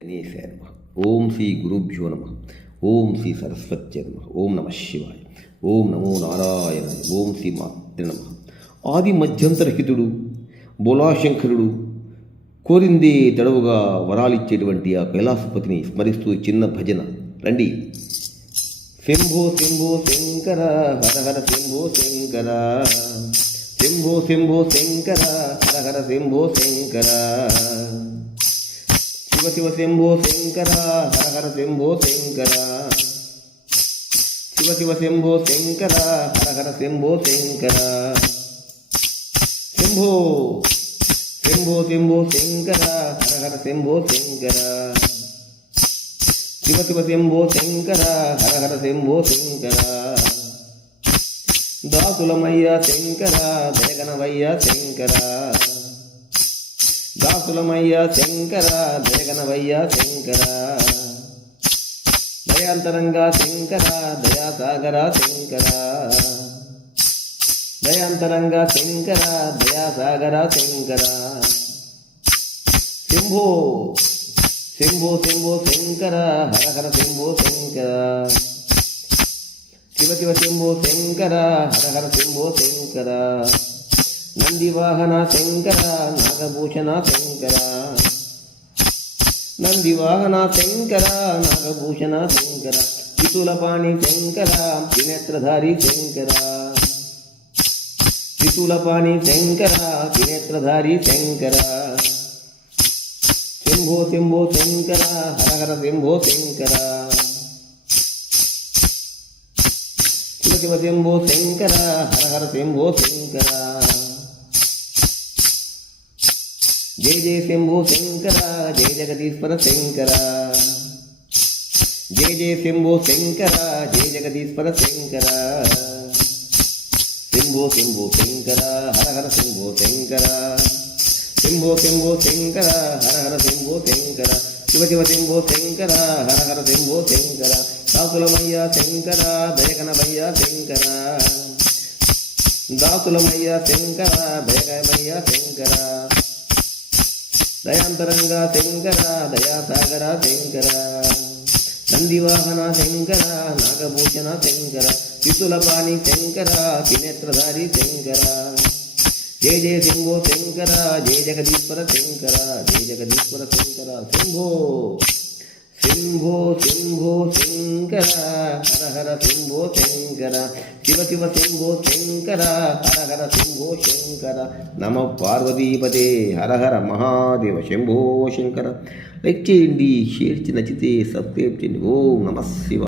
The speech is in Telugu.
గణేశాయ నమః. ఓం శ్రీ గురుభ్యో నమ. ఓం శ్రీ సరస్వత్యై నమ. ఓం నమ శివాయ. ఓం నమో నారాయణాయ. ఓం శ్రీ మాత్రే నమ. ఆది మధ్యంతరహితుడు బోలాశంకరుడు కోరిందే తడవుగా వరాలిచ్చేటువంటి ఆ కైలాసపతిని స్మరిస్తూ చిన్న భజన రండి. శంభో శంభో శంకర హర హర శంభో శంకర, శంభో శంభో శంకర హర హర శంభో శంకర, శివ శివ శంభో శంకర హర హర శంభో శంకర, శివ శివ శంభో శంకర హర హర శంభో శంకర, శంభో శంభో శంభో శంకర హర హర శంభో శంకర, శివ శివ శంభో శంకర హర హర శంభో శంకర, దాసులమయ్య శంకర దయగనవయ్య శంకర, దాసులమయ్య శంకర దయగనవయ్య శంకర, దయాంతరంగా శంకర దయాసాగర శంకర, దయాంతరంగా శంకర దయాసాగర శంకర, శంభో శంభో శంభో శంకర హర హర శంభో శంకర, శివ శివ శంభో శంకర హర హర శంభో శంకర, నందివాహన శంకర నాగభూషణ శంకర, నందివాహన శంకర నాగభూషణ శంకర, త్రిశూలపాణి శంకర త్రినేత్రధారి శంకర, త్రిశూలపాణి శంకర త్రినేత్రధారి శంకర, శంభో శంభో శంకర హర హర శంభో శంకర, శివ శివ శంభో శంకర హర హర శంభో శంకర, జయ జయ శంభో శంకర జయ జగదీశ్వర శంకర, జయ జయ శంభో శంకర జయ జగదీశ్వర శంకర, శంభో శంభో శంకర హర హర శంభో శంకర, శంభో శంభో శంకర హర హర శంభో శంకర, శివ శివ శంభో శంకర హర హర శంభో శంకర, దాసులమయ్య శంకర దయగనవయ్య శంకర, దాసులమయ్య శంకర దయగనవయ్య శంకర, దయాంతరంగా శంకర దయాసాగర శంకర, నందివాహన శంకర నాగభూషణ శంకర, త్రిశూలపాణి శంకర త్రినేత్రధారి శంకర, జయ జయ శంభో శంకర జయ జగదీశ్వర శంకర, జయ జగదీశ్వర శంకర, శంభో శంభో శంభో శంకర హర హర శంభో శంకర, శివ శివ శంభో శంకర హర హర శంభో శంకర, నమ పార్వతీపతే హర హర మహాదేవ శంభో శంకర. లైక్ చేయండి, షేర్ నచ్చితే సబ్స్క్రైబ్ చేయండి. ఓం నమ శివాయ.